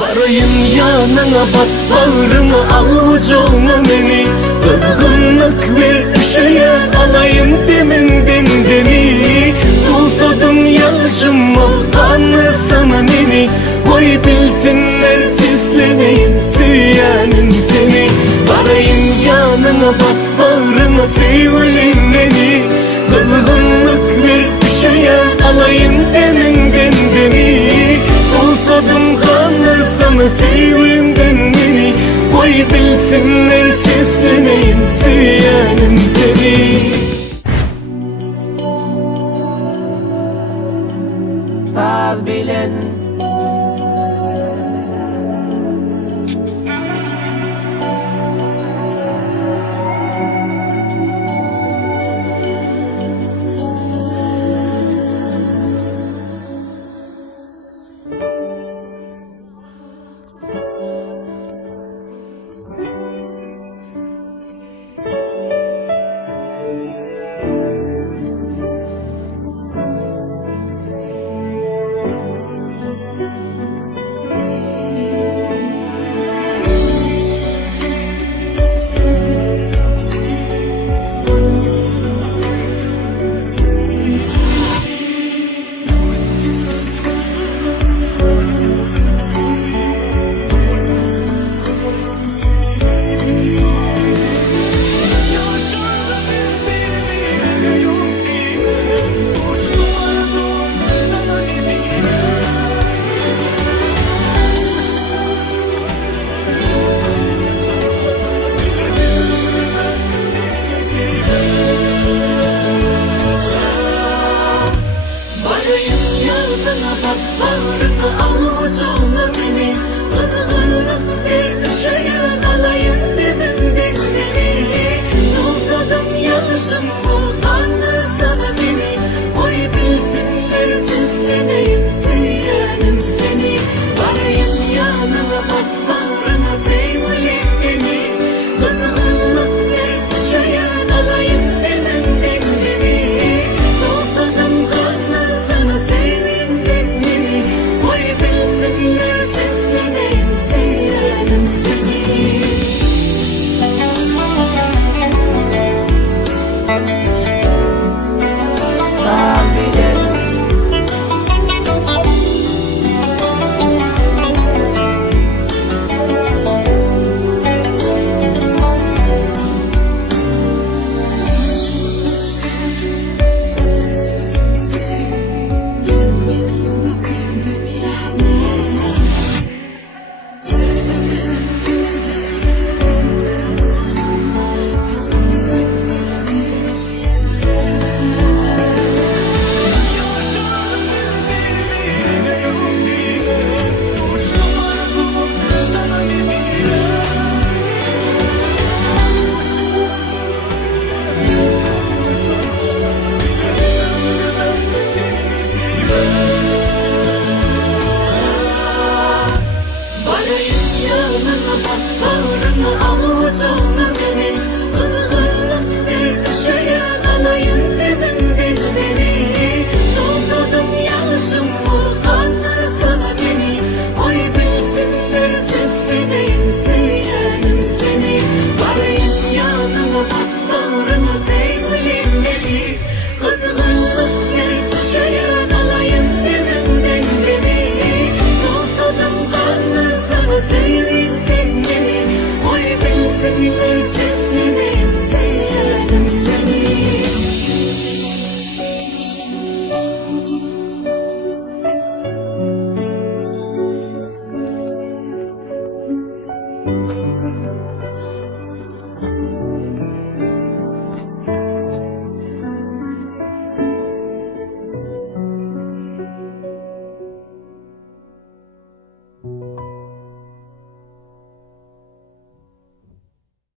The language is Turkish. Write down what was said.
Barayım yanına, bas bağrına, avucuna beni. Kızgınlık ver üşüyen, alayım deminden demi. Tuzladım yaşıma, kanlı sana beni. Koy bilsinler sesleneyim, tüyenim seni. Barayım yanına, bas bağrına, sevgilim beni. Kızgınlık ver üşüyen, alayım deminden demi. Susadım kanlar sana, sevgilimden beni. Koy bilsinler sesleneyim, tüyenim seni. Saz bilen Baby